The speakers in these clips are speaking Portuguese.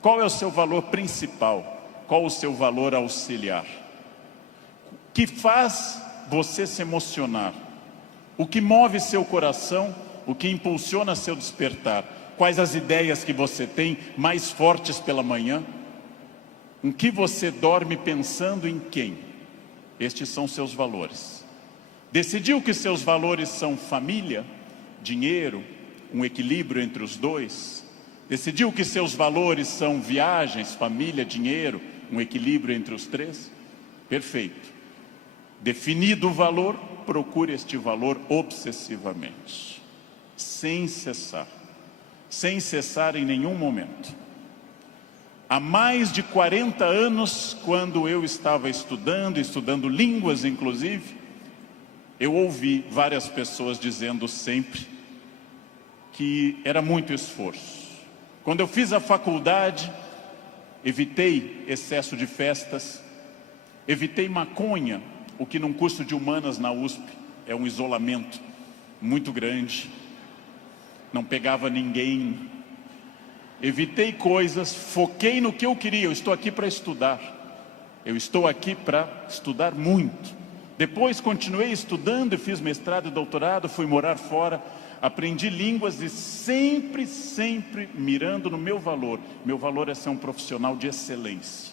Qual é o seu valor principal? Qual o seu valor auxiliar? O que faz você se emocionar? O que move seu coração? O que impulsiona seu despertar? Quais as ideias que você tem mais fortes pela manhã? Em que você dorme pensando em quem? Estes são seus valores. Decidiu que seus valores são família, dinheiro, um equilíbrio entre os dois? Decidiu que seus valores são viagens, família, dinheiro, um equilíbrio entre os três? Perfeito. Definido o valor, procure este valor obsessivamente, sem cessar em nenhum momento. Há mais de 40 anos, quando eu estava estudando línguas inclusive, eu ouvi várias pessoas dizendo sempre que era muito esforço. Quando eu fiz a faculdade, evitei excesso de festas, evitei maconha, o que num curso de humanas na USP é um isolamento muito grande, não pegava ninguém, evitei coisas, foquei no que eu queria. Eu estou aqui para estudar, eu estou aqui para estudar muito. Depois continuei estudando e fiz mestrado e doutorado, fui morar fora, aprendi línguas e sempre mirando no meu valor. Meu valor é ser um profissional de excelência,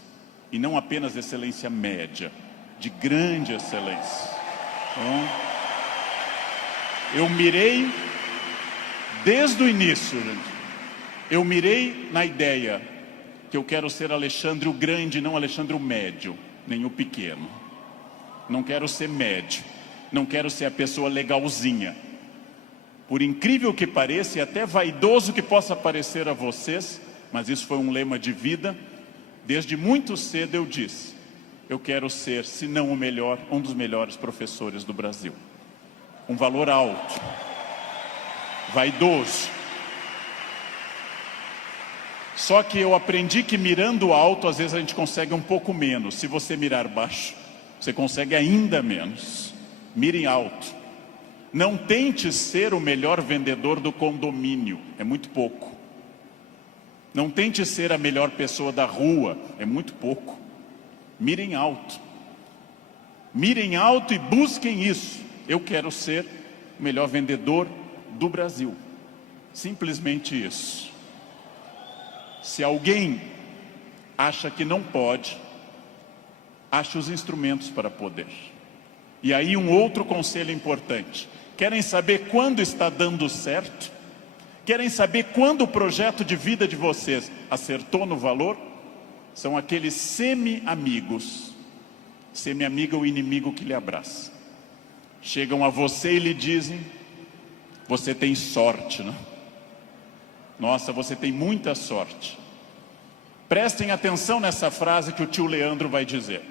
e não apenas excelência média, de grande excelência. Então, eu mirei desde o início, gente. Eu mirei na ideia que eu quero ser Alexandre o Grande, não Alexandre o Médio, nem o Pequeno. Não quero ser médio, não quero ser a pessoa legalzinha. Por incrível que pareça, e até vaidoso que possa parecer a vocês, mas isso foi um lema de vida. Desde muito cedo eu disse: eu quero ser, se não o melhor, um dos melhores professores do Brasil. Um valor alto, vaidoso. Só que eu aprendi que mirando alto, às vezes a gente consegue um pouco menos. Se você mirar baixo, você consegue ainda menos. Mire alto. Não tente ser o melhor vendedor do condomínio, é muito pouco. Não tente ser a melhor pessoa da rua, é muito pouco. Mirem alto. Mirem alto e busquem isso. Eu quero ser o melhor vendedor do Brasil. Simplesmente isso. Se alguém acha que não pode, ache os instrumentos para poder. E aí um outro conselho importante. Querem saber quando está dando certo? Querem saber quando o projeto de vida de vocês acertou no valor? São aqueles semi-amigos. Semi-amigo é o inimigo que lhe abraça. Chegam a você e lhe dizem: você tem sorte, né? Nossa, você tem muita sorte. Prestem atenção nessa frase que o tio Leandro vai dizer.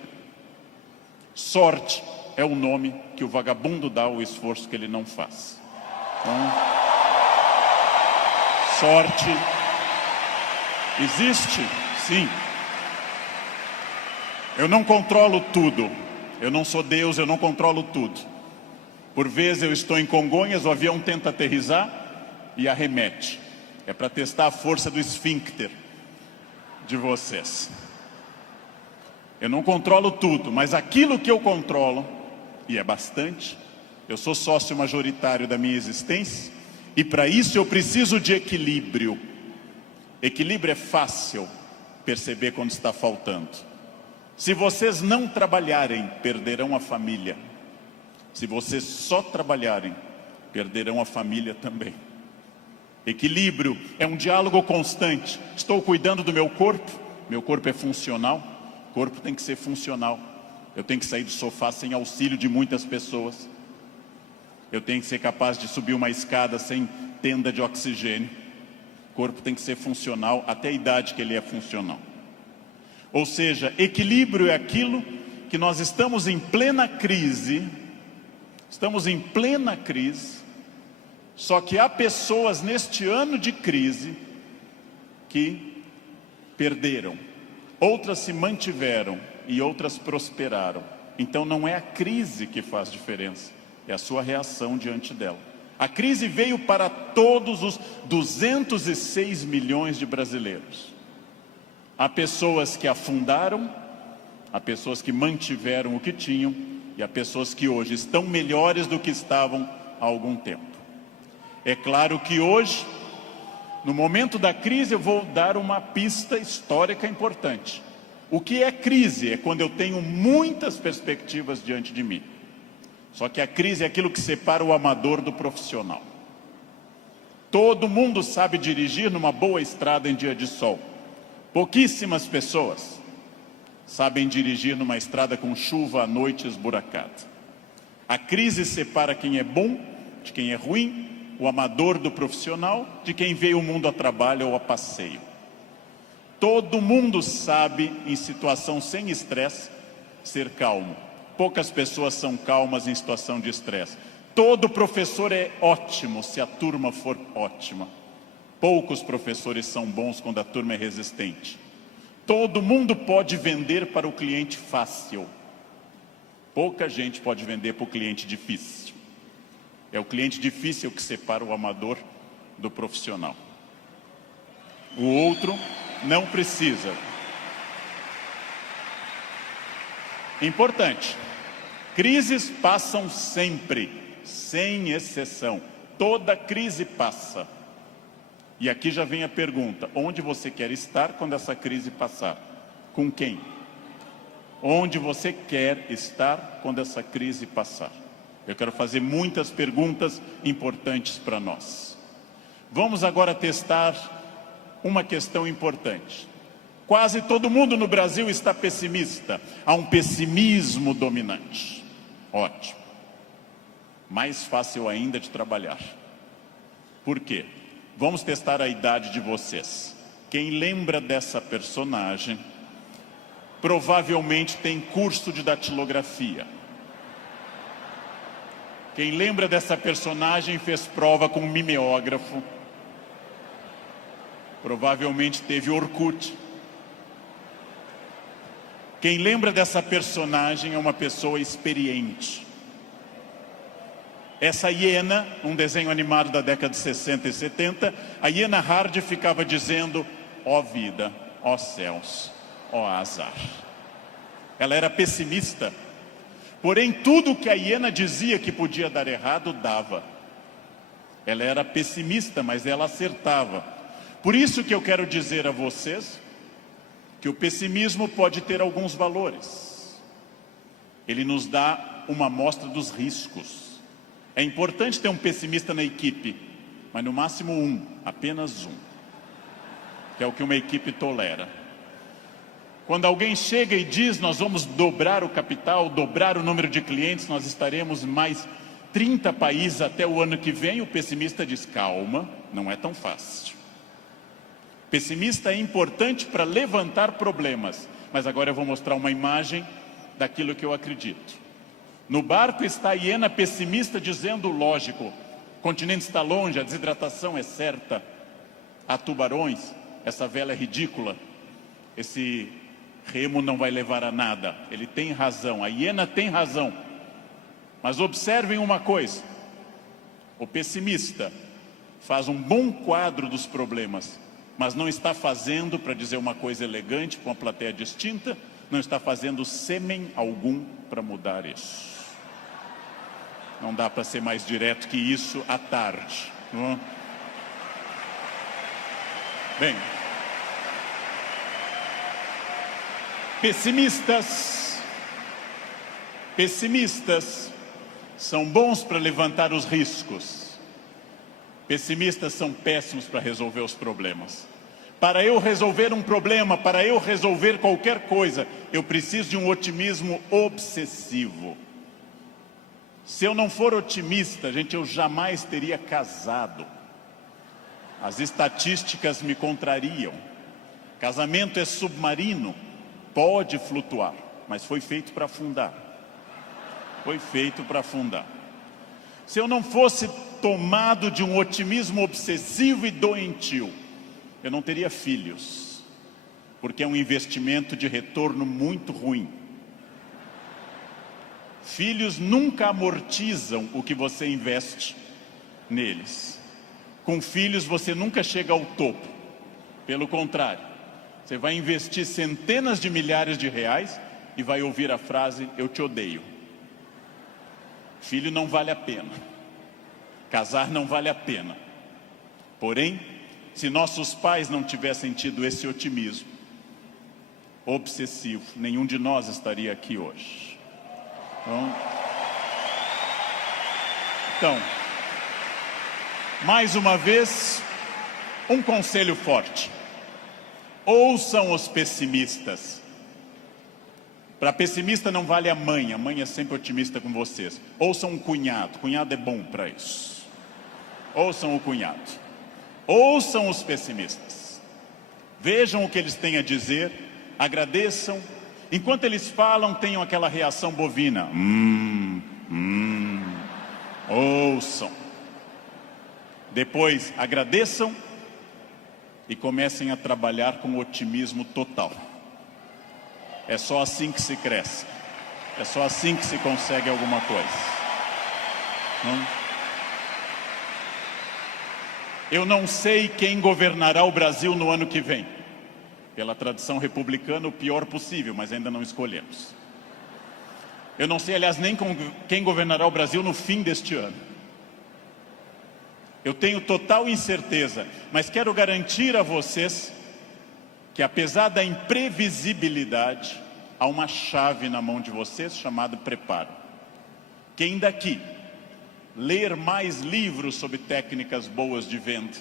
Sorte é o nome que o vagabundo dá ao esforço que ele não faz. Então, sorte existe, sim. Eu não controlo tudo. Eu não sou Deus, eu não controlo tudo. Por vezes eu estou em Congonhas, o avião tenta aterrissar e arremete. É para testar a força do esfíncter de vocês. Eu não controlo tudo, mas aquilo que eu controlo, e é bastante, eu sou sócio majoritário da minha existência, e para isso eu preciso de equilíbrio. Equilíbrio é fácil perceber quando está faltando. Se vocês não trabalharem, perderão a família. Se vocês só trabalharem, perderão a família também. Equilíbrio é um diálogo constante. Estou cuidando do meu corpo é funcional, o corpo tem que ser funcional. Eu tenho que sair do sofá sem auxílio de muitas pessoas. Eu tenho que ser capaz de subir uma escada sem tenda de oxigênio. O corpo tem que ser funcional até a idade que ele é funcional. Ou seja, equilíbrio é aquilo que nós estamos em plena crise. Estamos em plena crise. Só que há pessoas neste ano de crise que perderam, outras se mantiveram e outras prosperaram. Então não é a crise que faz diferença, é a sua reação diante dela. A crise veio para todos os 206 milhões de brasileiros. Há pessoas que afundaram, há pessoas que mantiveram o que tinham e há pessoas que hoje estão melhores do que estavam há algum tempo. É claro que hoje, no momento da crise, eu vou dar uma pista histórica importante. O que é crise? É quando eu tenho muitas perspectivas diante de mim. Só que a crise é aquilo que separa o amador do profissional. Todo mundo sabe dirigir numa boa estrada em dia de sol. Pouquíssimas pessoas sabem dirigir numa estrada com chuva à noite esburacada. A crise separa quem é bom de quem é ruim, o amador do profissional de quem veio o mundo a trabalho ou a passeio. Todo mundo sabe, em situação sem estresse, ser calmo. Poucas pessoas são calmas em situação de estresse. Todo professor é ótimo se a turma for ótima. Poucos professores são bons quando a turma é resistente. Todo mundo pode vender para o cliente fácil. Pouca gente pode vender para o cliente difícil. É o cliente difícil que separa o amador do profissional. O outro não precisa. Importante. Crises passam sempre, sem exceção. Toda crise passa. E aqui já vem a pergunta: onde você quer estar quando essa crise passar? Com quem? Onde você quer estar quando essa crise passar? Eu quero fazer muitas perguntas importantes para nós. Vamos agora testar uma questão importante. Quase todo mundo no Brasil está pessimista. Há um pessimismo dominante. Ótimo. Mais fácil ainda de trabalhar. Por quê? Vamos testar a idade de vocês. Quem lembra dessa personagem, provavelmente tem curso de datilografia. Quem lembra dessa personagem fez prova com um mimeógrafo. Provavelmente teve Orkut. Quem lembra dessa personagem é uma pessoa experiente. Essa hiena, um desenho animado da década de 60 e 70, a hiena Hard ficava dizendo: ó vida, ó céus, ó azar. Ela era pessimista, porém tudo que a hiena dizia que podia dar errado, dava. Ela era pessimista, mas ela acertava. Por isso que eu quero dizer a vocês que o pessimismo pode ter alguns valores. Ele nos dá uma amostra dos riscos. É importante ter um pessimista na equipe, mas no máximo um, apenas um, que é o que uma equipe tolera. Quando alguém chega e diz: nós vamos dobrar o capital, dobrar o número de clientes, nós estaremos em mais 30 países até o ano que vem, o pessimista diz: calma, não é tão fácil. Pessimista é importante para levantar problemas, mas agora eu vou mostrar uma imagem daquilo que eu acredito. No barco está a hiena pessimista dizendo: lógico, o continente está longe, a desidratação é certa, há tubarões, essa vela é ridícula, esse remo não vai levar a nada. Ele tem razão, a hiena tem razão. Mas observem uma coisa: o pessimista faz um bom quadro dos problemas, mas não está fazendo, para dizer uma coisa elegante para uma plateia distinta, não está fazendo sêmen algum para mudar isso. Não dá para ser mais direto que isso à tarde, não é? Bem, pessimistas são bons para levantar os riscos. Pessimistas são péssimos para resolver os problemas. Para eu resolver um problema, para eu resolver qualquer coisa, eu preciso de um otimismo obsessivo. Se eu não for otimista, gente, eu jamais teria casado. As estatísticas me contrariam. Casamento é submarino, pode flutuar, mas foi feito para afundar. Foi feito para afundar. Se eu não fosse tomado de um otimismo obsessivo e doentio, eu não teria filhos, porque é um investimento de retorno muito ruim. Filhos nunca amortizam o que você investe neles. Com filhos você nunca chega ao topo. Pelo contrário, Você vai investir centenas de milhares de reais e vai ouvir a frase: eu te odeio. Filho não vale a pena. Casar não vale a pena. Porém, se nossos pais não tivessem tido esse otimismo obsessivo, nenhum de nós estaria aqui hoje. Então, mais uma vez, um conselho forte: ouçam os pessimistas. Para pessimista não vale a mãe é sempre otimista com vocês. Ouçam um cunhado é bom para isso. Ouçam o cunhado. Ouçam os pessimistas. Vejam o que eles têm a dizer, agradeçam. Enquanto eles falam, tenham aquela reação bovina. Ouçam. Depois agradeçam e comecem a trabalhar com otimismo total. É só assim que se cresce. É só assim que se consegue alguma coisa. Eu não sei quem governará o Brasil no ano que vem. Pela tradição republicana, o pior possível, mas ainda não escolhemos. Eu não sei, aliás, nem quem governará o Brasil no fim deste ano. Eu tenho total incerteza, mas quero garantir a vocês que, apesar da imprevisibilidade, há uma chave na mão de vocês chamada preparo. Quem daqui ler mais livros sobre técnicas boas de venda,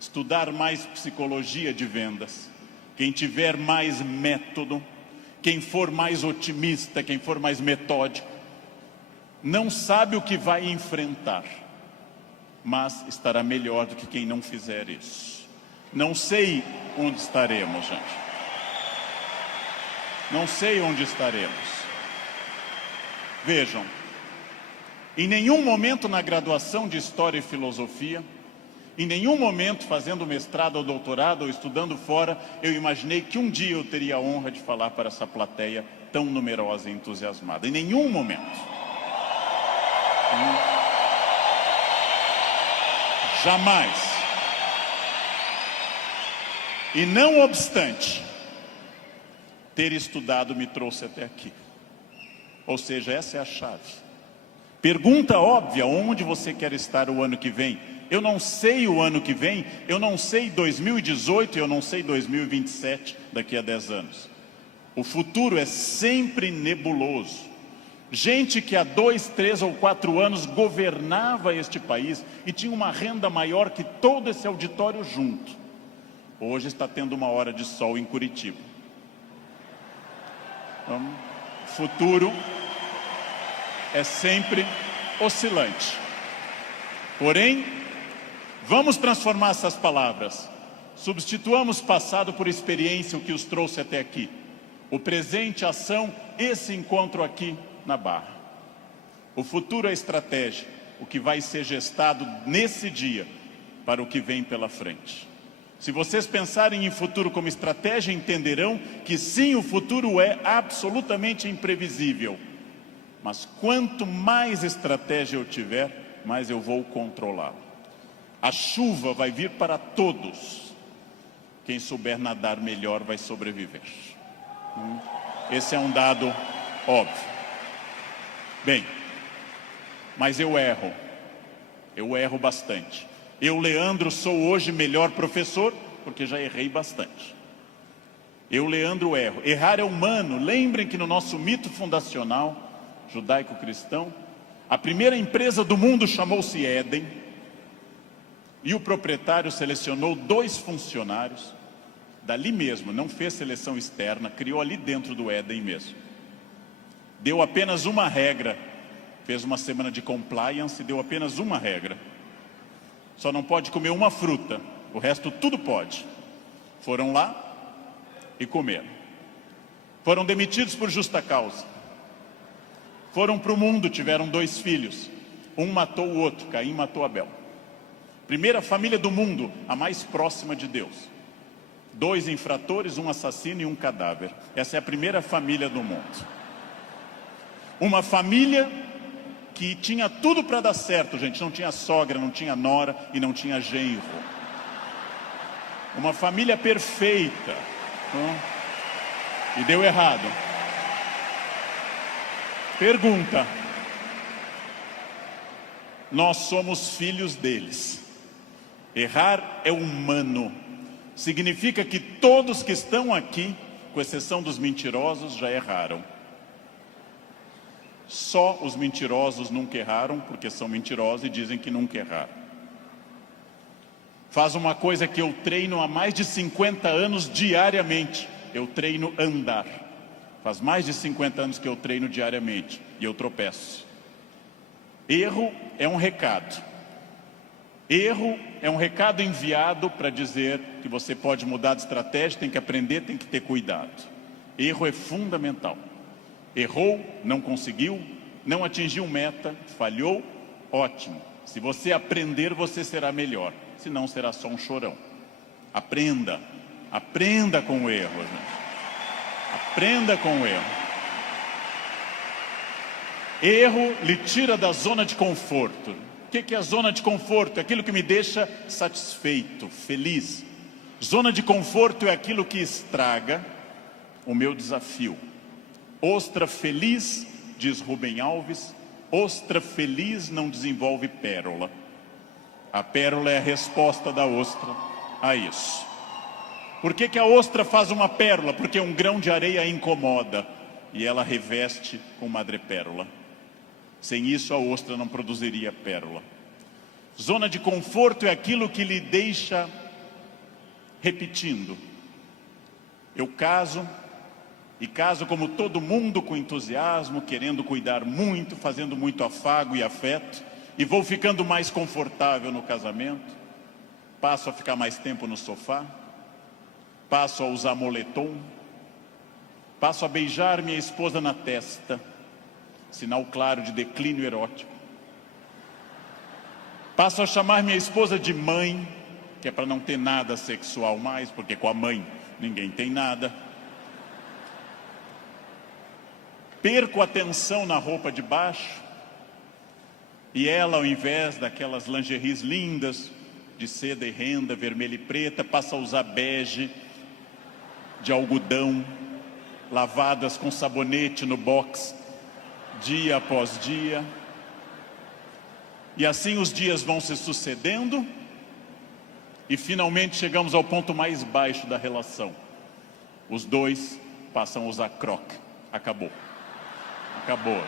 estudar mais psicologia de vendas, quem tiver mais método, quem for mais otimista, quem for mais metódico, não sabe o que vai enfrentar, mas estará melhor do que quem não fizer isso. Não sei onde estaremos, gente. Não sei onde estaremos. Vejam, em nenhum momento na graduação de História e Filosofia, em nenhum momento fazendo mestrado ou doutorado ou estudando fora, eu imaginei que um dia eu teria a honra de falar para essa plateia tão numerosa e entusiasmada. Em nenhum momento. Jamais. E não obstante, ter estudado me trouxe até aqui. Ou seja, essa é a chave. Pergunta óbvia: onde você quer estar o ano que vem? Eu não sei o ano que vem, eu não sei 2018, eu não sei 2027, daqui a 10 anos. O futuro é sempre nebuloso. Gente que há 2, 3 ou 4 anos governava este país e tinha uma renda maior que todo esse auditório junto, hoje está tendo uma hora de sol em Curitiba. Então, o futuro é sempre oscilante. Porém, vamos transformar essas palavras. Substituamos passado por experiência, o que os trouxe até aqui. O presente, ação, esse encontro aqui na Barra. O futuro é estratégia, o que vai ser gestado nesse dia para o que vem pela frente. Se vocês pensarem em futuro como estratégia, entenderão que sim, o futuro é absolutamente imprevisível. Mas quanto mais estratégia eu tiver, mais eu vou controlá-lo. A chuva vai vir para todos. Quem souber nadar melhor vai sobreviver. Esse é um dado óbvio. Bem, mas eu erro bastante. Eu, Leandro, sou hoje melhor professor, porque já errei bastante. Eu, Leandro, erro. Errar é humano. Lembrem que no nosso mito fundacional judaico-cristão, a primeira empresa do mundo chamou-se Éden, e o proprietário selecionou 2 funcionários, dali mesmo, não fez seleção externa, criou ali dentro do Éden mesmo. Deu apenas uma regra, fez uma semana de compliance e deu apenas uma regra. Só não pode comer uma fruta, o resto tudo pode. Foram lá e comeram. Foram demitidos por justa causa. Foram para o mundo, tiveram 2 filhos. Um matou o outro, Caim matou Abel. Primeira família do mundo, a mais próxima de Deus. 2 infratores, um assassino e um cadáver. Essa é a primeira família do mundo. Uma família que tinha tudo para dar certo, gente. Não tinha sogra, não tinha nora e não tinha genro. Uma família perfeita. E deu errado. Pergunta. Nós somos filhos deles. Errar é humano. Significa que todos que estão aqui, com exceção dos mentirosos, já erraram. Só os mentirosos nunca erraram, porque são mentirosos e dizem que nunca erraram. Faz uma coisa que eu treino há mais de 50 anos diariamente. Eu treino andar. Faz mais de 50 anos que eu treino diariamente e eu tropeço. Erro é um recado. Erro é um recado enviado para dizer que você pode mudar de estratégia, tem que aprender, tem que ter cuidado. Erro é fundamental. Errou, não conseguiu, não atingiu meta, falhou, ótimo. Se você aprender, você será melhor. Senão será só um chorão. Aprenda. Aprenda com o erro, gente. Aprenda com o erro. Erro lhe tira da zona de conforto. O que é a zona de conforto? É aquilo que me deixa satisfeito, feliz. Zona de conforto é aquilo que estraga o meu desafio. Ostra feliz, diz Rubem Alves, ostra feliz não desenvolve pérola. A pérola é a resposta da ostra a isso. Por que a ostra faz uma pérola? Porque um grão de areia a incomoda e ela reveste com madrepérola. Sem isso a ostra não produziria pérola. Zona de conforto é aquilo que lhe deixa repetindo. Eu caso, e caso como todo mundo com entusiasmo, querendo cuidar muito, fazendo muito afago e afeto, e vou ficando mais confortável no casamento, passo a ficar mais tempo no sofá, passo a usar moletom, passo a beijar minha esposa na testa, sinal claro de declínio erótico. Passo a chamar minha esposa de mãe, que é para não ter nada sexual mais, porque com a mãe ninguém tem nada. Perco a atenção na roupa de baixo, e ela, ao invés daquelas lingeries lindas, de seda e renda, vermelha e preta, passa a usar bege, de algodão, lavadas com sabonete no box, dia após dia. E assim os dias vão se sucedendo e finalmente chegamos ao ponto mais baixo da relação. Os dois passam a usar croque. Acabou. Acabou.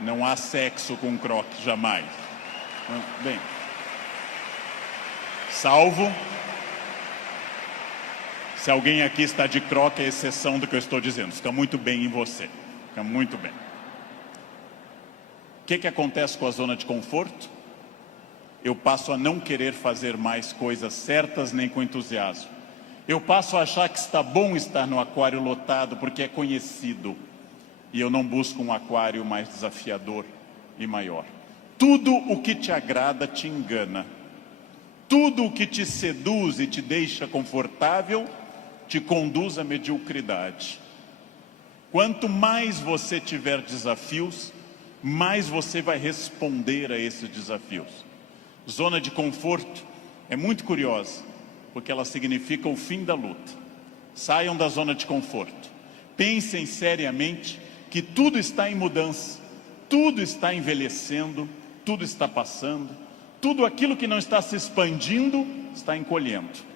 Não há sexo com croque, jamais. Bem, salvo se alguém aqui está de croque, é exceção do que eu estou dizendo. Fica muito bem em você. Fica muito bem. O que acontece com a zona de conforto? Eu passo a não querer fazer mais coisas certas nem com entusiasmo. Eu passo a achar que está bom estar no aquário lotado porque é conhecido. E eu não busco um aquário mais desafiador e maior. Tudo o que te agrada te engana. Tudo o que te seduz e te deixa confortável te conduz à mediocridade. Quanto mais você tiver desafios, mais você vai responder a esses desafios. Zona de conforto é muito curiosa, porque ela significa o fim da luta. Saiam da zona de conforto. Pensem seriamente que tudo está em mudança, tudo está envelhecendo, tudo está passando, tudo aquilo que não está se expandindo está encolhendo.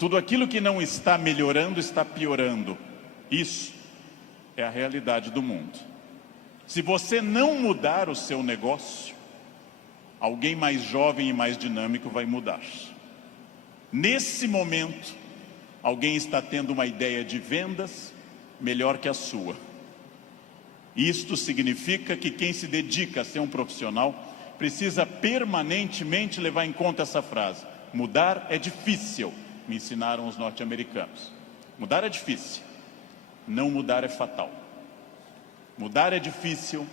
Tudo aquilo que não está melhorando está piorando. Isso é a realidade do mundo. Se você não mudar o seu negócio, alguém mais jovem e mais dinâmico vai mudar. Nesse momento, alguém está tendo uma ideia de vendas melhor que a sua. Isto significa que quem se dedica a ser um profissional precisa permanentemente levar em conta essa frase: mudar é difícil, me ensinaram os norte-americanos. Mudar é difícil, não mudar é fatal. Mudar é difícil,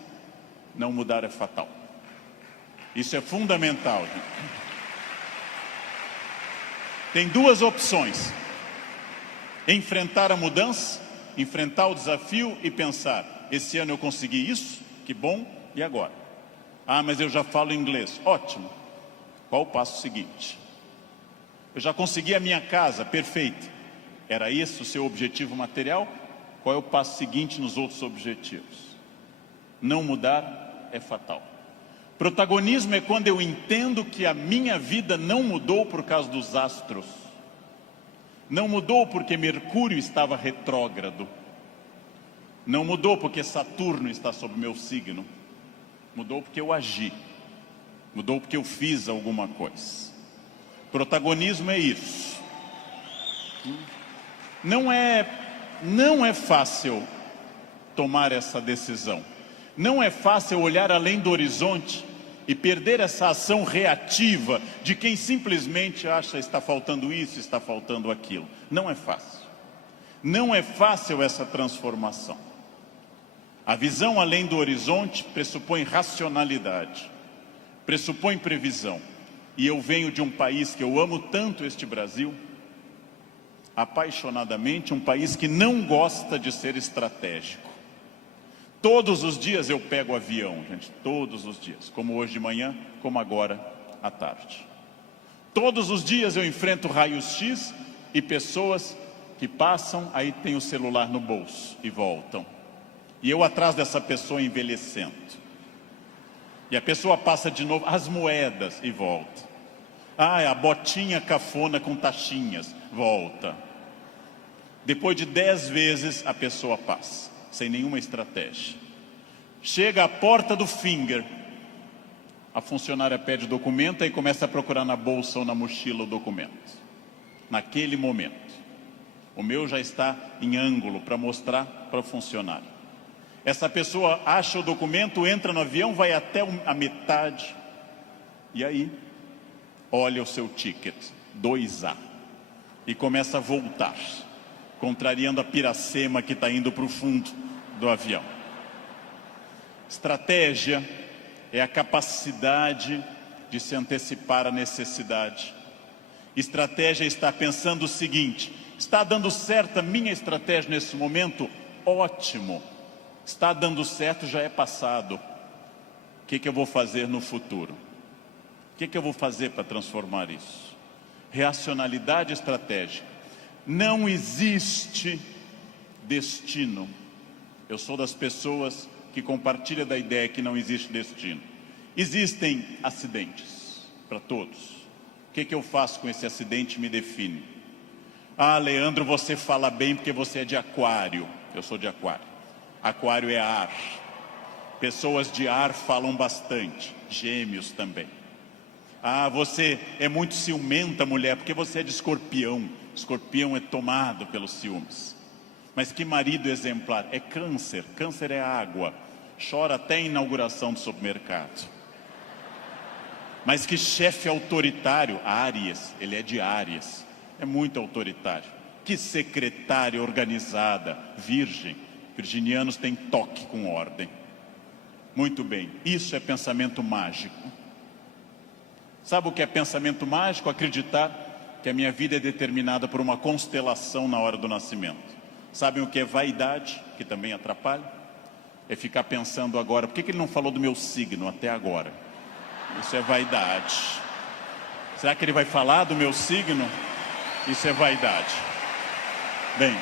não mudar é fatal. Isso é fundamental, gente. Tem duas opções: enfrentar a mudança, enfrentar o desafio e pensar: esse ano eu consegui isso, que bom, e agora? Ah, mas eu já falo inglês. Ótimo. Qual o passo seguinte? Eu já consegui a minha casa, perfeito. Era esse o seu objetivo material? Qual é o passo seguinte nos outros objetivos? Não mudar é fatal. Protagonismo é quando eu entendo que a minha vida não mudou por causa dos astros. Não mudou porque Mercúrio estava retrógrado. Não mudou porque Saturno está sob meu signo. Mudou porque eu agi. Mudou porque eu fiz alguma coisa. Protagonismo é isso. Não é fácil tomar essa decisão. Não é fácil olhar além do horizonte e perder essa ação reativa de quem simplesmente acha está faltando isso, está faltando aquilo. Não é fácil. Não é fácil essa transformação. A visão além do horizonte pressupõe racionalidade, pressupõe previsão. E eu venho de um país que eu amo tanto, este Brasil, apaixonadamente, um país que não gosta de ser estratégico. Todos os dias eu pego avião, gente, todos os dias, como hoje de manhã, como agora à tarde. Todos os dias eu enfrento raios-x e pessoas que passam, aí tem o celular no bolso e voltam. E eu atrás dessa pessoa envelhecendo. E a pessoa passa de novo, as moedas e volta. A botinha cafona com taxinhas, volta. Depois de 10 vezes a pessoa passa, sem nenhuma estratégia. Chega à porta do Finger, a funcionária pede o documento e começa a procurar na bolsa ou na mochila o documento. Naquele momento, o meu já está em ângulo para mostrar para o funcionário. Essa pessoa acha o documento, entra no avião, vai até a metade e aí olha o seu ticket, 2A, e começa a voltar, contrariando a piracema que está indo para o fundo do avião. Estratégia é a capacidade de se antecipar à necessidade. Estratégia é estar pensando o seguinte: está dando certo a minha estratégia nesse momento? Ótimo. Está dando certo, já é passado. O que eu vou fazer no futuro? O que eu vou fazer para transformar isso? Racionalidade estratégica. Não existe destino. Eu sou das pessoas que compartilha da ideia que não existe destino. Existem acidentes para todos. O que eu faço com esse acidente me define. Leandro, você fala bem porque você é de aquário. Eu sou de aquário. Aquário é ar. Pessoas de ar falam bastante. Gêmeos também. Você é muito ciumenta, mulher, porque você é de escorpião. Escorpião é tomado pelos ciúmes. Mas que marido exemplar? É câncer. Câncer é água. Chora até a inauguração do supermercado. Mas que chefe autoritário? Áries. Ele é de Áries. É muito autoritário. Que secretária organizada? Virgem. Virginianos têm toque com ordem. Muito bem. Isso é pensamento mágico. Sabe o que é pensamento mágico? Acreditar que a minha vida é determinada por uma constelação na hora do nascimento. Sabem o que é vaidade, que também atrapalha? É ficar pensando agora, por que ele não falou do meu signo até agora? Isso é vaidade. Será que ele vai falar do meu signo? Isso é vaidade. Bem,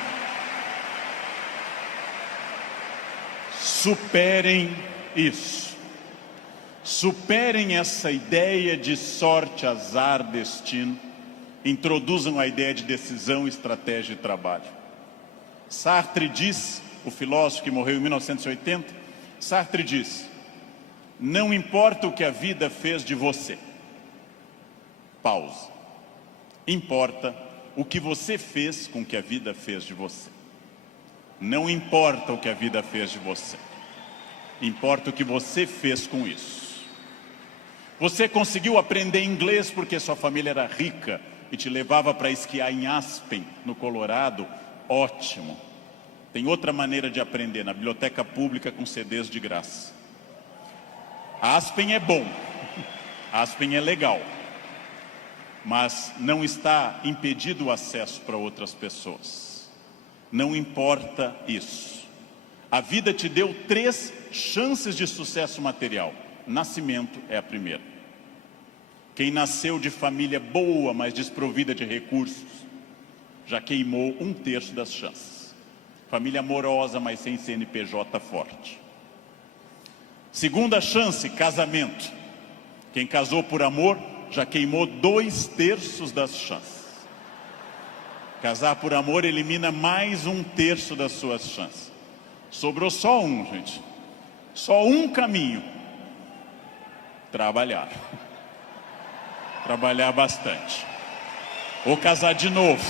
superem isso. Superem essa ideia de sorte, azar, destino. Introduzam a ideia de decisão, estratégia e trabalho. Sartre diz, o filósofo que morreu em 1980, Sartre diz: não importa o que a vida fez de você. Pausa. Importa o que você fez com o que a vida fez de você. Não importa o que a vida fez de você. Importa o que você fez com isso. Você conseguiu aprender inglês porque sua família era rica e te levava para esquiar em Aspen, no Colorado? Ótimo. Tem outra maneira de aprender, na biblioteca pública com CDs de graça. Aspen é bom, Aspen é legal, mas não está impedido o acesso para outras pessoas. Não importa isso. A vida te deu 3 chances de sucesso material. Nascimento é a primeira. Quem nasceu de família boa, mas desprovida de recursos, já queimou 1/3 das chances. Família amorosa, mas sem CNPJ forte. Segunda chance, casamento. Quem casou por amor já queimou 2/3 das chances. Casar por amor elimina mais 1/3 das suas chances. Sobrou só um, gente. Só um caminho. Trabalhar. Trabalhar bastante. Ou casar de novo.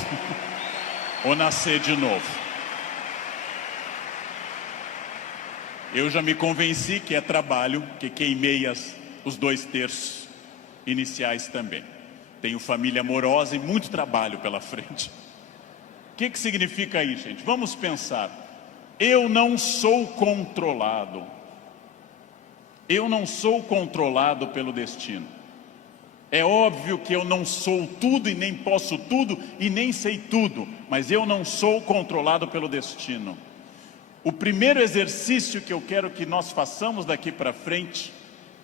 Ou nascer de novo. Eu já me convenci que é trabalho, que queimei os 2/3 iniciais também. Tenho família amorosa e muito trabalho pela frente. O que significa isso, gente? Vamos pensar. Eu não sou controlado. Eu não sou controlado pelo destino. É óbvio que eu não sou tudo e nem posso tudo e nem sei tudo, mas eu não sou controlado pelo destino. O primeiro exercício que eu quero que nós façamos daqui para frente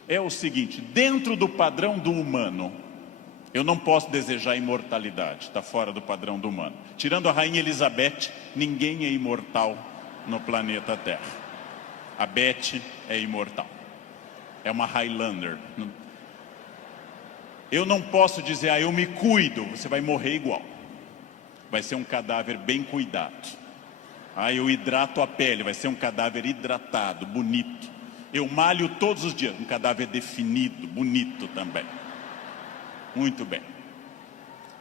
é o seguinte: dentro do padrão do humano, eu não posso desejar imortalidade, está fora do padrão do humano. Tirando a rainha Elizabeth, ninguém é imortal no planeta Terra. A Beth é imortal, é uma Highlander. Eu não posso dizer, eu me cuido, você vai morrer igual. Vai ser um cadáver bem cuidado. Eu hidrato a pele, vai ser um cadáver hidratado, bonito. Eu malho todos os dias, um cadáver definido, bonito também. Muito bem.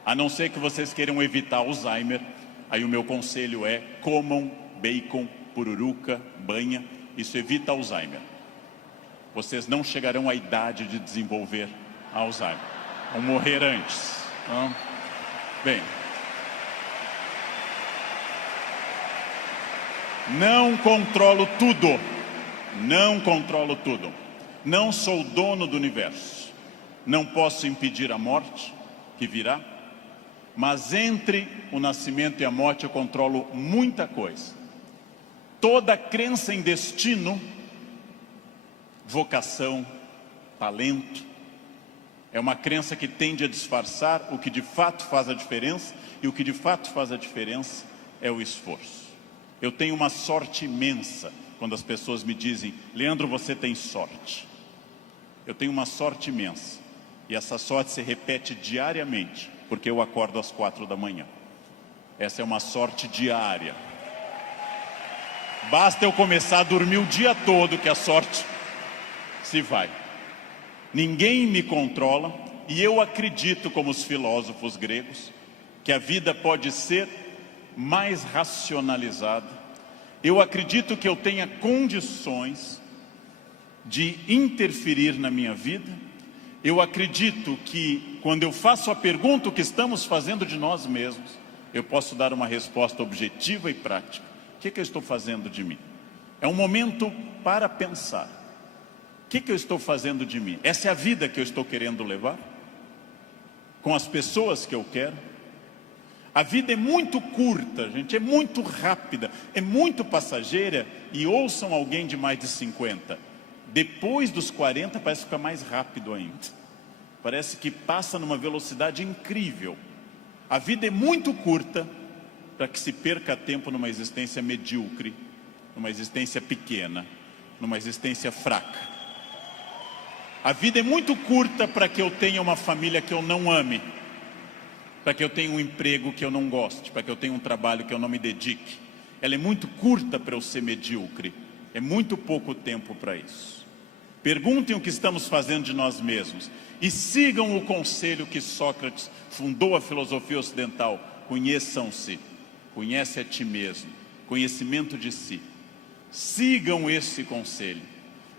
A não ser que vocês queiram evitar Alzheimer, aí o meu conselho é: comam bacon, pururuca, banha. Isso evita Alzheimer. Vocês não chegarão à idade de desenvolver Alzheimer. Vão morrer antes. Bem. Não controlo tudo. Não controlo tudo. Não sou dono do universo. Não posso impedir a morte, que virá. Mas entre o nascimento e a morte eu controlo muita coisa. Toda crença em destino, vocação, talento, é uma crença que tende a disfarçar o que de fato faz a diferença. E o que de fato faz a diferença é o esforço. Eu tenho uma sorte imensa quando as pessoas me dizem: Leandro, você tem sorte. Eu tenho uma sorte imensa. E essa sorte se repete diariamente, porque eu acordo às 4 da manhã. Essa é uma sorte diária. Basta eu começar a dormir o dia todo que a sorte se vai. Ninguém me controla, e eu acredito, como os filósofos gregos, que a vida pode ser mais racionalizada. Eu acredito que eu tenha condições de interferir na minha vida. Eu acredito que quando eu faço a pergunta o que estamos fazendo de nós mesmos, eu posso dar uma resposta objetiva e prática. O que eu estou fazendo de mim? É um momento para pensar. O que eu estou fazendo de mim? Essa é a vida que eu estou querendo levar? Com as pessoas que eu quero? A vida é muito curta, gente, é muito rápida, é muito passageira. E ouçam alguém de mais de 50. Depois dos 40 parece ficar mais rápido ainda. Parece que passa numa velocidade incrível. A vida é muito curta para que se perca tempo numa existência medíocre, numa existência pequena, numa existência fraca. A vida é muito curta para que eu tenha uma família que eu não ame, para que eu tenha um emprego que eu não goste, para que eu tenha um trabalho que eu não me dedique. Ela é muito curta para eu ser medíocre. É muito pouco tempo para isso. Perguntem o que estamos fazendo de nós mesmos e sigam o conselho que Sócrates fundou a filosofia ocidental: conheçam-se, conhece a ti mesmo, conhecimento de si. Sigam esse conselho,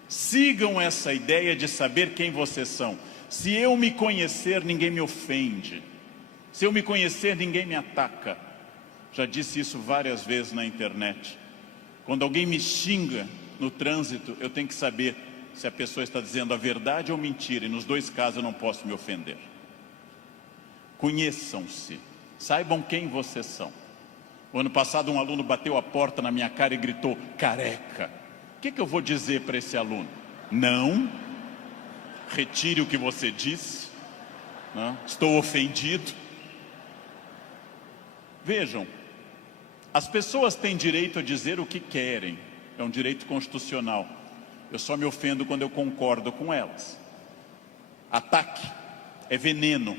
sigam essa ideia de saber quem vocês são. Se eu me conhecer, ninguém me ofende. Se eu me conhecer, ninguém me ataca. Já disse isso várias vezes na internet. Quando alguém me xinga no trânsito, eu tenho que saber se a pessoa está dizendo a verdade ou mentira, e nos dois casos eu não posso me ofender. Conheçam-se, saibam quem vocês são. O ano passado um aluno bateu a porta na minha cara e gritou: careca. O que eu vou dizer para esse aluno? Não, retire o que você disse, não, estou ofendido. Vejam, as pessoas têm direito a dizer o que querem, é um direito constitucional. Eu só me ofendo quando eu concordo com elas. Ataque é veneno.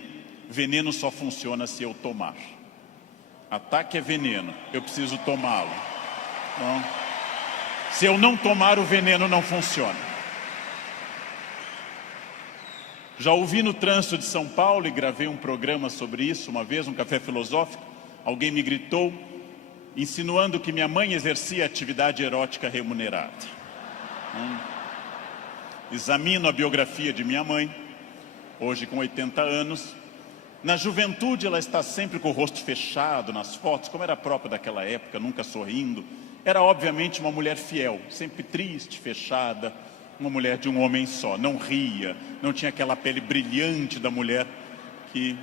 Veneno só funciona se eu tomar. Ataque é veneno, eu preciso tomá-lo. Então, se eu não tomar, o veneno não funciona. Já ouvi no trânsito de São Paulo e gravei um programa sobre isso uma vez, um café filosófico. Alguém me gritou, insinuando que minha mãe exercia atividade erótica remunerada. Examino a biografia de minha mãe, hoje com 80 anos. Na juventude ela está sempre com o rosto fechado nas fotos, como era próprio daquela época, nunca sorrindo. Era obviamente uma mulher fiel, sempre triste, fechada, uma mulher de um homem só. Não ria, não tinha aquela pele brilhante da mulher que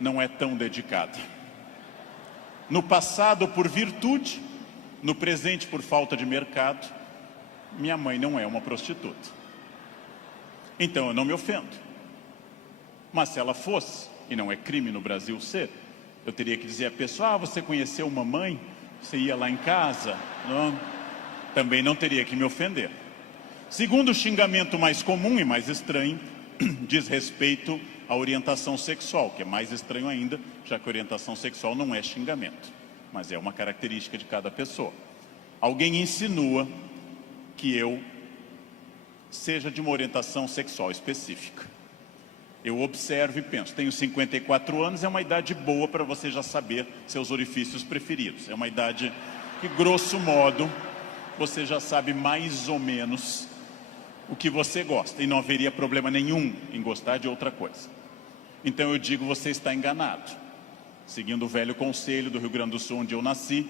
não é tão dedicada. No passado por virtude, no presente por falta de mercado, minha mãe não é uma prostituta. Então eu não me ofendo. Mas se ela fosse, e não é crime no Brasil ser, eu teria que dizer à pessoa, você conheceu mamãe? Você ia lá em casa? Não. Também não teria que me ofender. Segundo xingamento mais comum e mais estranho, diz respeito à orientação sexual, que é mais estranho ainda, já que orientação sexual não é xingamento, mas é uma característica de cada pessoa. Alguém insinua que eu seja de uma orientação sexual específica. Eu observo e penso, tenho 54 anos, é uma idade boa para você já saber seus orifícios preferidos. É uma idade que, grosso modo, você já sabe mais ou menos o que você gosta. E não haveria problema nenhum em gostar de outra coisa. Então eu digo, você está enganado. Seguindo o velho conselho do Rio Grande do Sul, onde eu nasci,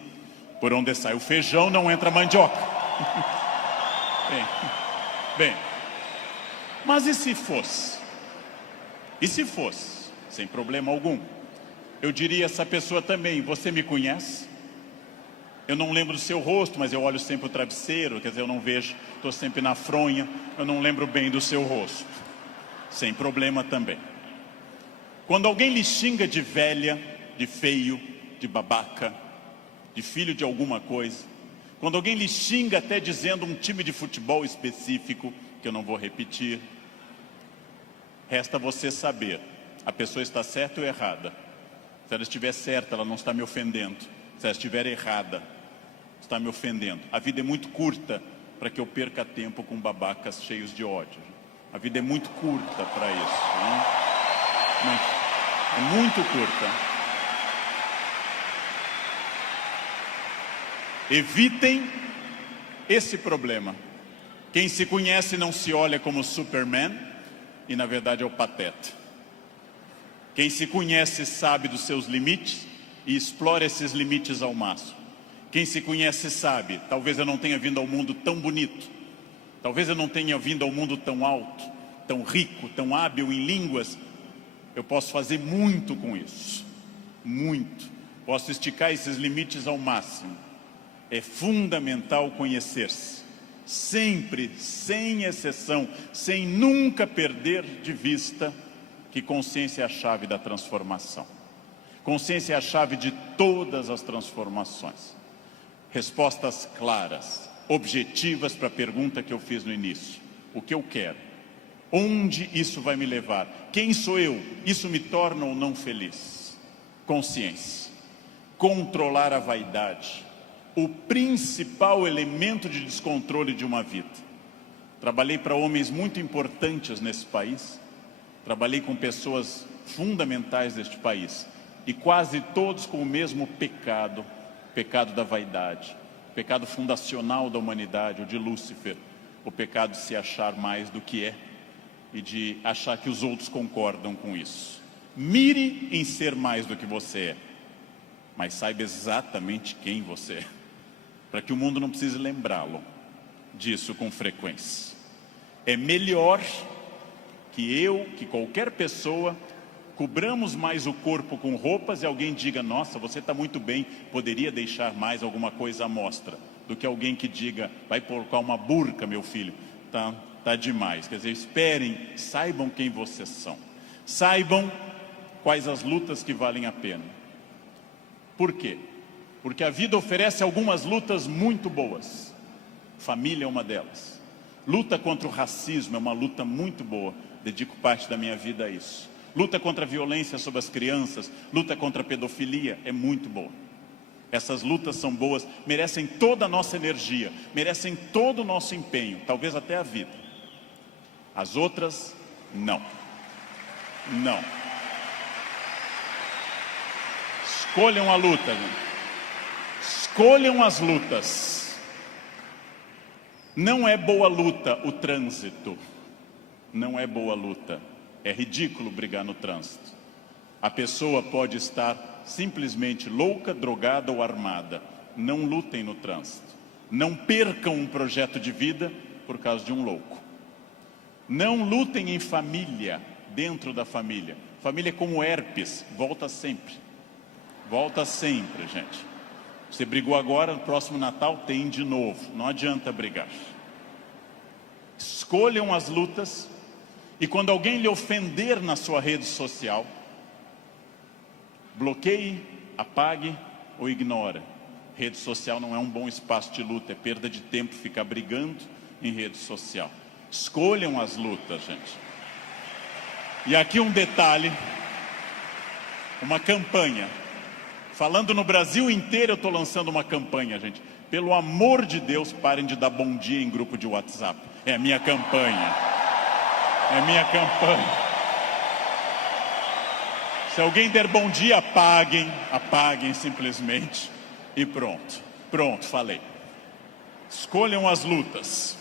por onde sai o feijão, não entra mandioca. Bem, mas e se fosse? E se fosse, sem problema algum, eu diria a essa pessoa também, você me conhece? Eu não lembro do seu rosto, mas eu olho sempre o travesseiro, quer dizer, eu não vejo, estou sempre na fronha, eu não lembro bem do seu rosto. Sem problema também. Quando alguém lhe xinga de velha, de feio, de babaca, de filho de alguma coisa, quando alguém lhe xinga até dizendo um time de futebol específico, que eu não vou repetir, resta você saber, a pessoa está certa ou errada. Se ela estiver certa, ela não está me ofendendo. Se ela estiver errada, está me ofendendo. A vida é muito curta para que eu perca tempo com babacas cheios de ódio. A vida é muito curta para isso, né? É muito curta. Evitem esse problema. Quem se conhece não se olha como Superman e na verdade é o pateta. Quem se conhece sabe dos seus limites e explora esses limites ao máximo. Quem se conhece sabe, talvez eu não tenha vindo ao mundo tão bonito, talvez eu não tenha vindo ao mundo tão alto, tão rico, tão hábil em línguas. Eu posso fazer muito com isso, muito. Posso esticar esses limites ao máximo. É fundamental conhecer-se, sempre, sem exceção, sem nunca perder de vista que consciência é a chave da transformação. Consciência é a chave de todas as transformações. Respostas claras, objetivas para a pergunta que eu fiz no início. O que eu quero? Onde isso vai me levar? Quem sou eu? Isso me torna ou não feliz? Consciência. Controlar a vaidade. O principal elemento de descontrole de uma vida. Trabalhei para homens muito importantes nesse país. Trabalhei com pessoas fundamentais deste país. E quase todos com o mesmo pecado. O pecado da vaidade. O pecado fundacional da humanidade, o de Lúcifer. O pecado de se achar mais do que é. E de achar que os outros concordam com isso. Mire em ser mais do que você é. Mas saiba exatamente quem você é. Para que o mundo não precise lembrá-lo disso com frequência. É melhor que qualquer pessoa, cobramos mais o corpo com roupas e alguém diga, nossa, você está muito bem, poderia deixar mais alguma coisa à mostra, do que alguém que diga, vai colocar uma burca, meu filho, tá demais. Quer dizer, esperem, saibam quem vocês são. Saibam quais as lutas que valem a pena. Por quê? Porque a vida oferece algumas lutas muito boas. Família é uma delas. Luta contra o racismo é uma luta muito boa. Dedico parte da minha vida a isso. Luta contra a violência sobre as crianças, luta contra a pedofilia é muito boa. Essas lutas são boas, merecem toda a nossa energia, merecem todo o nosso empenho, talvez até a vida. As outras, não. Não. Escolham a luta, né? Escolham as lutas. Não é boa luta o trânsito. Não é boa luta. É ridículo brigar no trânsito. A pessoa pode estar simplesmente louca, drogada ou armada. Não lutem no trânsito. Não percam um projeto de vida por causa de um louco. Não lutem em família, dentro da família. Família é como herpes, volta sempre. Volta sempre, gente. Você brigou agora, no próximo Natal tem de novo. Não adianta brigar. Escolham as lutas. E quando alguém lhe ofender na sua rede social, bloqueie, apague ou ignore. Rede social não é um bom espaço de luta, é perda de tempo ficar brigando em rede social. Escolham as lutas, gente. E aqui um detalhe, uma campanha. Falando no Brasil inteiro, eu estou lançando uma campanha, gente. Pelo amor de Deus, parem de dar bom dia em grupo de WhatsApp. É a minha campanha. É minha campanha. Se alguém der bom dia, apaguem simplesmente e pronto. Pronto, falei. Escolham as lutas.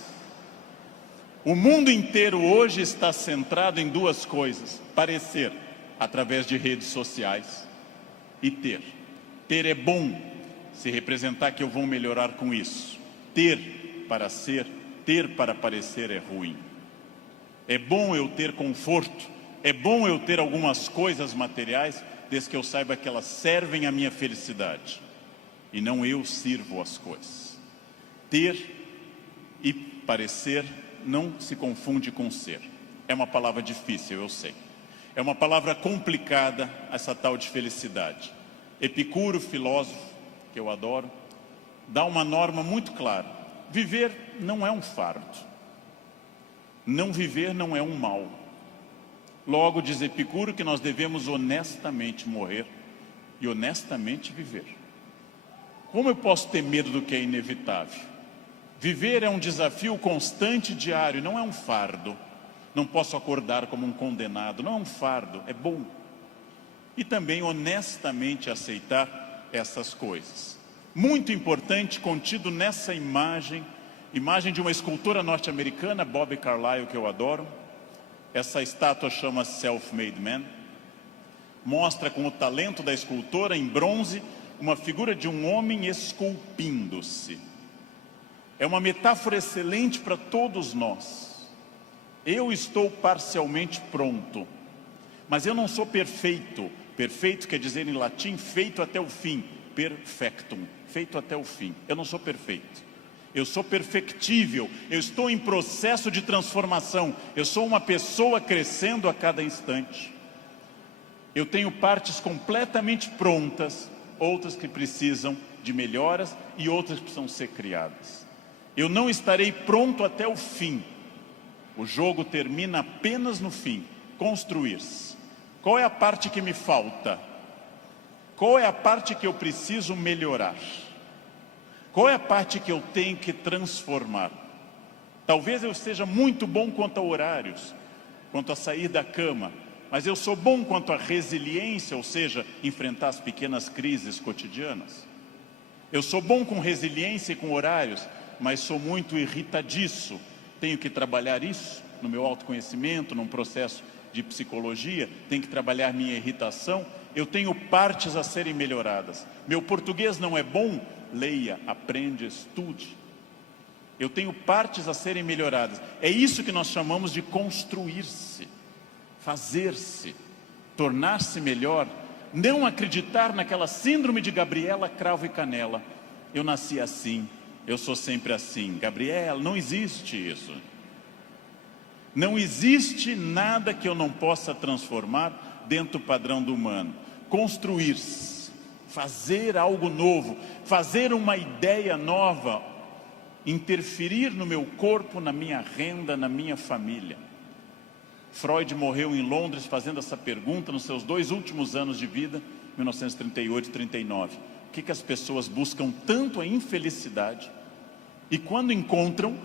O mundo inteiro hoje está centrado em duas coisas: parecer, através de redes sociais, e ter. Ter é bom, se representar que eu vou melhorar com isso. Ter para ser, ter para parecer é ruim. É bom eu ter conforto, é bom eu ter algumas coisas materiais, desde que eu saiba que elas servem à minha felicidade, e não eu sirvo as coisas. Ter e parecer não se confunde com ser. É uma palavra difícil, eu sei. É uma palavra complicada, essa tal de felicidade. Epicuro, filósofo, que eu adoro, dá uma norma muito clara. Viver não é um fardo. Não viver não é um mal. Logo, diz Epicuro que nós devemos honestamente morrer e honestamente viver. Como eu posso ter medo do que é inevitável? Viver é um desafio constante e diário, não é um fardo. Não posso acordar como um condenado, não é um fardo, é bom. E também honestamente aceitar essas coisas. Muito importante, contido nessa imagem de uma escultora norte-americana, Bob Carlyle, que eu adoro. Essa estátua chama Self-Made Man. Mostra com o talento da escultora, em bronze, uma figura de um homem esculpindo-se. É uma metáfora excelente para todos nós. Eu estou parcialmente pronto, mas eu não sou perfeito. Perfeito quer dizer em latim, feito até o fim. Perfectum, feito até o fim. Eu não sou perfeito. Eu sou perfectível, eu estou em processo de transformação, eu sou uma pessoa crescendo a cada instante. Eu tenho partes completamente prontas, outras que precisam de melhoras e outras que precisam ser criadas. Eu não estarei pronto até o fim. O jogo termina apenas no fim, construir-se. Qual é a parte que me falta? Qual é a parte que eu preciso melhorar? Qual é a parte que eu tenho que transformar? Talvez eu seja muito bom quanto a horários, quanto a sair da cama, mas eu sou bom quanto a resiliência, ou seja, enfrentar as pequenas crises cotidianas. Eu sou bom com resiliência e com horários, mas sou muito irritadiço. Tenho que trabalhar isso no meu autoconhecimento, num processo de psicologia, tenho que trabalhar minha irritação. Eu tenho partes a serem melhoradas. Meu português não é bom? Leia, aprende, estude. Eu tenho partes a serem melhoradas. É isso que nós chamamos de construir-se, fazer-se, tornar-se melhor. Não acreditar naquela síndrome de Gabriela, cravo e canela. Eu nasci assim, eu sou sempre assim. Gabriela, não existe isso. Não existe nada que eu não possa transformar dentro do padrão do humano. Construir-se. fazer algo novo, fazer uma ideia nova, interferir no meu corpo, na minha renda, na minha família. Freud morreu em Londres fazendo essa pergunta nos seus 2 últimos anos de vida, 1938 e 39. O que as pessoas buscam tanto a infelicidade e quando encontram,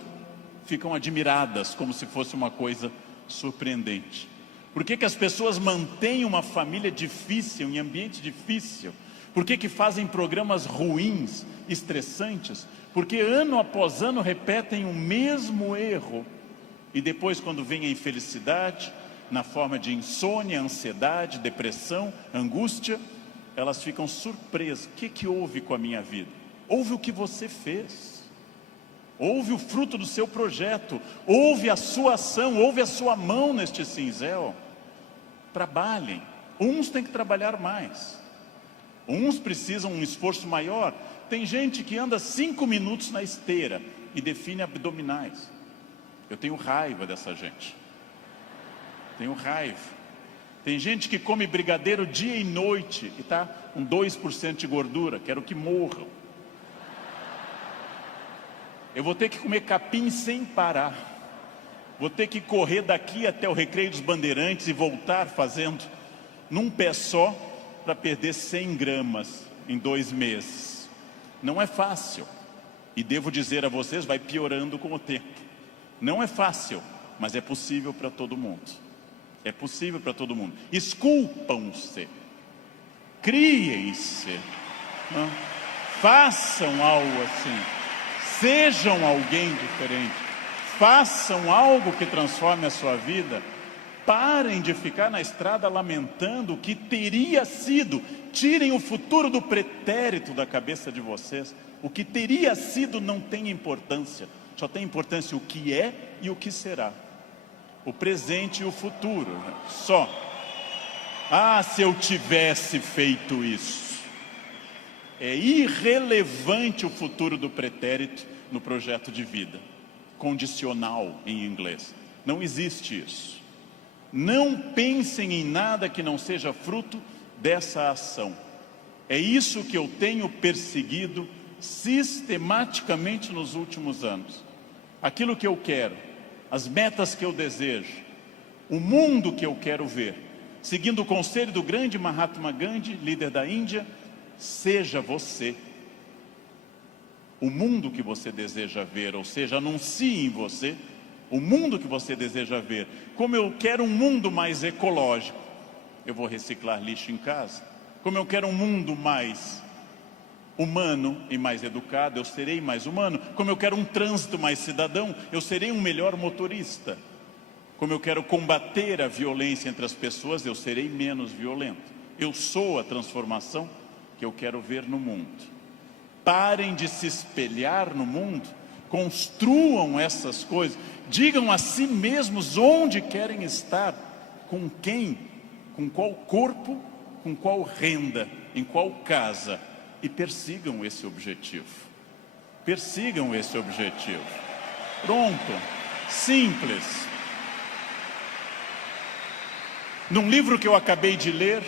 ficam admiradas como se fosse uma coisa surpreendente? Por que as pessoas mantêm uma família difícil, em ambiente difícil? Por que fazem programas ruins, estressantes? Porque ano após ano repetem o mesmo erro. E depois, quando vem a infelicidade, na forma de insônia, ansiedade, depressão, angústia, elas ficam surpresas. O que houve com a minha vida? Houve o que você fez. Houve o fruto do seu projeto. Houve a sua ação, houve a sua mão neste cinzel. Trabalhem. Uns têm que trabalhar mais. Uns precisam um esforço maior. Tem gente que anda 5 minutos na esteira e define abdominais. Eu tenho raiva dessa gente. Tenho raiva. Tem gente que come brigadeiro dia e noite e está com 2% de gordura. Quero que morram. Eu vou ter que comer capim sem parar. Vou ter que correr daqui até o Recreio dos Bandeirantes e voltar fazendo num pé só para perder 100 gramas em 2 meses. Não é fácil. E devo dizer a vocês, vai piorando com o tempo. Não é fácil, mas é possível para todo mundo. É possível para todo mundo. Esculpam-se. Criem-se. Façam algo assim. Sejam alguém diferente. Façam algo que transforme a sua vida. Parem de ficar na estrada lamentando o que teria sido. Tirem o futuro do pretérito da cabeça de vocês. O que teria sido não tem importância. Só tem importância o que é e o que será. O presente e o futuro. Só. Ah, se eu tivesse feito isso. É irrelevante o futuro do pretérito no projeto de vida. Condicional em inglês. Não existe isso. Não pensem em nada que não seja fruto dessa ação. É isso que eu tenho perseguido sistematicamente nos últimos anos. Aquilo que eu quero, as metas que eu desejo, o mundo que eu quero ver. Seguindo o conselho do grande Mahatma Gandhi, líder da Índia, seja você o mundo que você deseja ver, ou seja, anuncie em você o mundo que você deseja ver. Como eu quero um mundo mais ecológico, eu vou reciclar lixo em casa. Como eu quero um mundo mais humano e mais educado, eu serei mais humano. Como eu quero um trânsito mais cidadão, eu serei um melhor motorista. Como eu quero combater a violência entre as pessoas, eu serei menos violento. Eu sou a transformação que eu quero ver no mundo. Parem de se espelhar no mundo, construam essas coisas, digam a si mesmos onde querem estar, com quem, com qual corpo, com qual renda, em qual casa, e persigam esse objetivo. Persigam esse objetivo. Pronto, simples. Num livro que eu acabei de ler,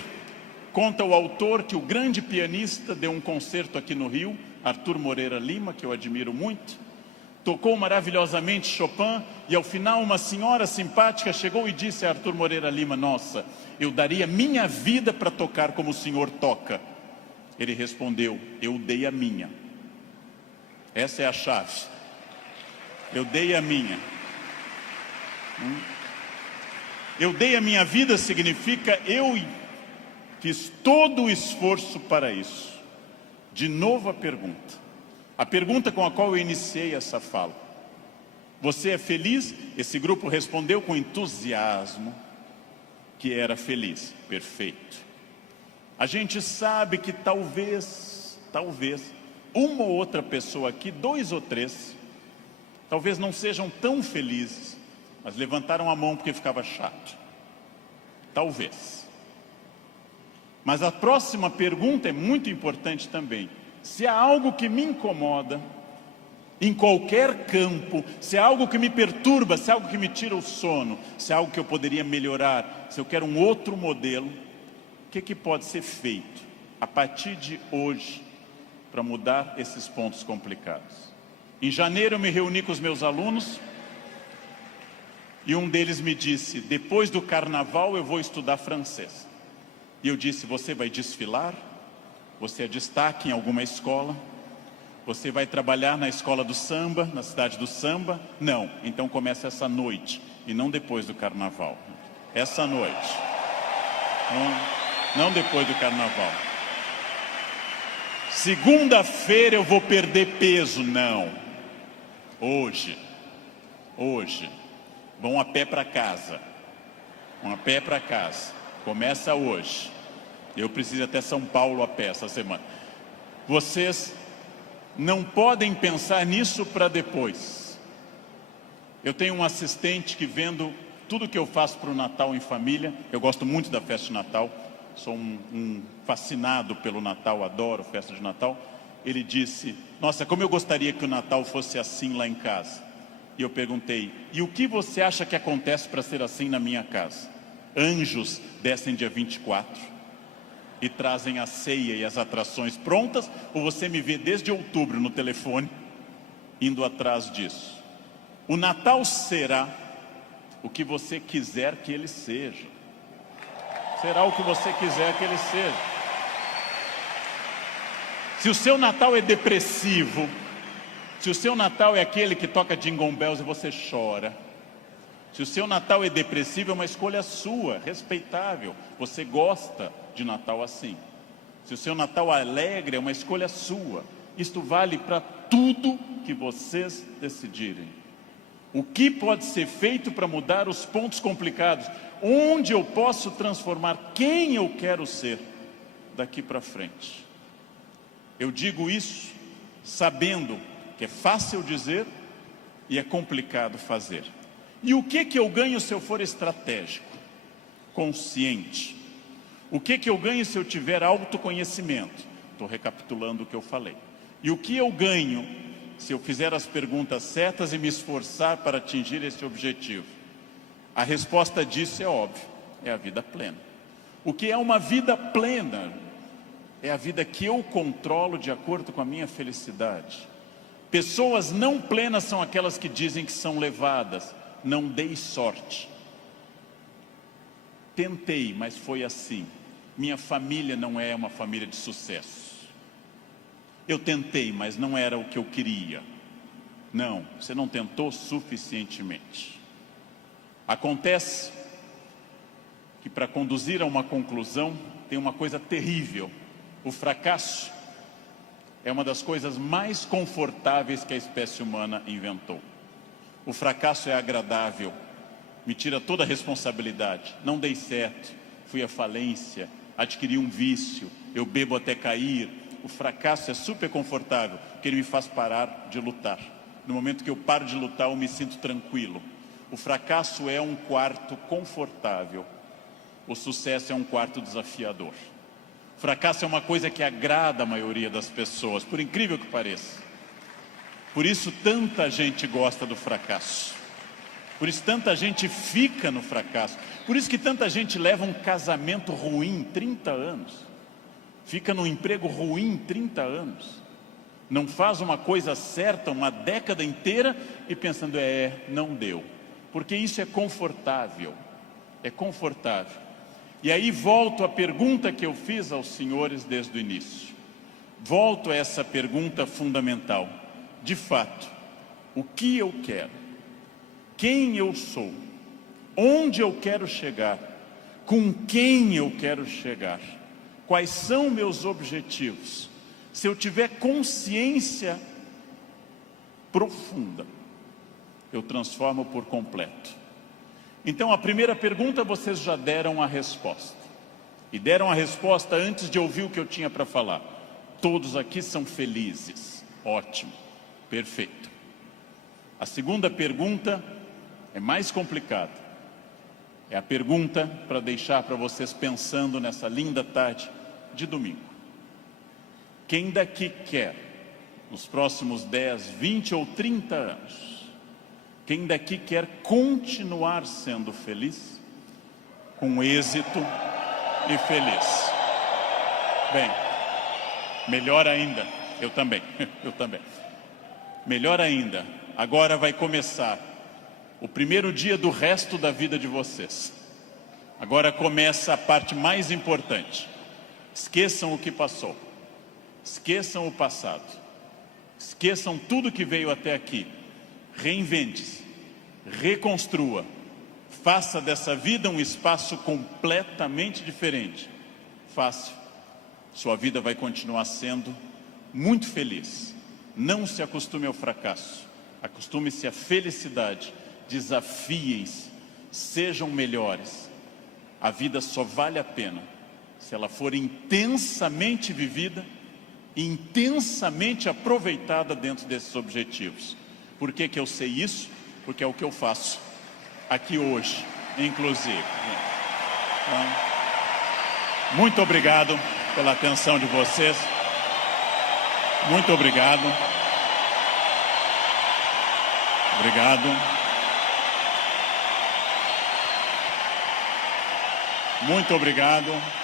conta o autor que o grande pianista deu um concerto aqui no Rio, Arthur Moreira Lima, que eu admiro muito, tocou maravilhosamente Chopin, e ao final uma senhora simpática chegou e disse a Arthur Moreira Lima: nossa, eu daria minha vida para tocar como o senhor toca. Ele respondeu: eu dei a minha. Essa é a chave. Eu dei a minha. Eu dei a minha vida significa eu fiz todo o esforço para isso. De novo a pergunta com a qual eu iniciei essa fala. Você é feliz? Esse grupo respondeu com entusiasmo que era feliz. Perfeito. A gente sabe que talvez, uma ou outra pessoa aqui, 2 ou 3, talvez não sejam tão felizes, mas levantaram a mão porque ficava chato. Talvez. Mas a próxima pergunta é muito importante também. Se há algo que me incomoda, em qualquer campo, se há algo que me perturba, se há algo que me tira o sono, se há algo que eu poderia melhorar, se eu quero um outro modelo, o que pode ser feito a partir de hoje, para mudar esses pontos complicados. Em janeiro eu me reuni com os meus alunos e um deles me disse: depois do carnaval eu vou estudar francês. E eu disse: você vai desfilar? Você é destaque em alguma escola? Você vai trabalhar na escola do samba, na cidade do samba? Não, então começa essa noite e não depois do carnaval. Essa noite, não depois do carnaval. Segunda-feira eu vou perder peso? Não, hoje. Vão a pé para casa, começa hoje. Eu preciso ir até São Paulo a pé essa semana. Vocês não podem pensar nisso para depois. Eu tenho um assistente que, vendo tudo que eu faço para o Natal em família, eu gosto muito da festa de Natal, sou um fascinado pelo Natal, adoro festa de Natal. Ele disse: nossa, como eu gostaria que o Natal fosse assim lá em casa. E eu perguntei: e o que você acha que acontece para ser assim na minha casa? Anjos descem dia 24 e trazem a ceia e as atrações prontas, ou você me vê desde outubro no telefone indo atrás disso? O Natal será o que você quiser que ele seja. Será o que você quiser que ele seja. Se o seu Natal é depressivo, se o seu Natal é aquele que toca Jingle Bells e você chora, se o seu Natal é depressivo, é uma escolha sua, respeitável. Você gosta de Natal assim. Se o seu Natal é alegre, é uma escolha sua. Isto vale para tudo que vocês decidirem. O que pode ser feito para mudar os pontos complicados? Onde eu posso transformar quem eu quero ser daqui para frente? Eu digo isso sabendo que é fácil dizer e é complicado fazer. E o que eu ganho se eu for estratégico, consciente? O que eu ganho se eu tiver autoconhecimento? Estou recapitulando o que eu falei. E o que eu ganho se eu fizer as perguntas certas e me esforçar para atingir esse objetivo? A resposta disso é óbvia, é a vida plena. O que é uma vida plena? É a vida que eu controlo de acordo com a minha felicidade. Pessoas não plenas são aquelas que dizem que são levadas. Não dei sorte. Tentei, mas foi assim. Minha família não é uma família de sucesso. Eu tentei, mas não era o que eu queria. Não, você não tentou suficientemente. Acontece que, para conduzir a uma conclusão, tem uma coisa terrível. O fracasso é uma das coisas mais confortáveis que a espécie humana inventou. O fracasso é agradável, me tira toda a responsabilidade. Não dei certo, fui à falência, adquiri um vício, eu bebo até cair. O fracasso é super confortável, porque ele me faz parar de lutar. No momento que eu paro de lutar, eu me sinto tranquilo. O fracasso é um quarto confortável, o sucesso é um quarto desafiador. O fracasso é uma coisa que agrada a maioria das pessoas, por incrível que pareça. Por isso tanta gente gosta do fracasso. Por isso tanta gente fica no fracasso. Por isso que tanta gente leva um casamento ruim 30 anos. Fica num emprego ruim 30 anos. Não faz uma coisa certa uma década inteira e pensando: não deu. Porque isso é confortável. É confortável. E aí volto à pergunta que eu fiz aos senhores desde o início. Volto a essa pergunta fundamental. De fato, o que eu quero? Quem eu sou? Onde eu quero chegar? Com quem eu quero chegar? Quais são meus objetivos? Se eu tiver consciência profunda, eu transformo por completo. Então, a primeira pergunta vocês já deram a resposta. E deram a resposta antes de ouvir o que eu tinha para falar. Todos aqui são felizes. Ótimo. Perfeito. A segunda pergunta é mais complicada. É a pergunta para deixar para vocês pensando nessa linda tarde de domingo. Quem daqui quer, nos próximos 10, 20 ou 30 anos, quem daqui quer continuar sendo feliz, com êxito e feliz? Bem, Melhor ainda, eu também, eu também. Melhor ainda, agora vai começar o primeiro dia do resto da vida de vocês. Agora começa a parte mais importante. Esqueçam o que passou. Esqueçam o passado. Esqueçam tudo que veio até aqui. Reinvente-se. Reconstrua. Faça dessa vida um espaço completamente diferente. Fácil. Sua vida vai continuar sendo muito feliz. Não se acostume ao fracasso. Acostume-se à felicidade. Desafiem-se. Sejam melhores. A vida só vale a pena se ela for intensamente vivida e intensamente aproveitada dentro desses objetivos. Por que que eu sei isso? Porque é o que eu faço aqui hoje, inclusive. Então, muito obrigado pela atenção de vocês. Muito obrigado. Obrigado. Muito obrigado.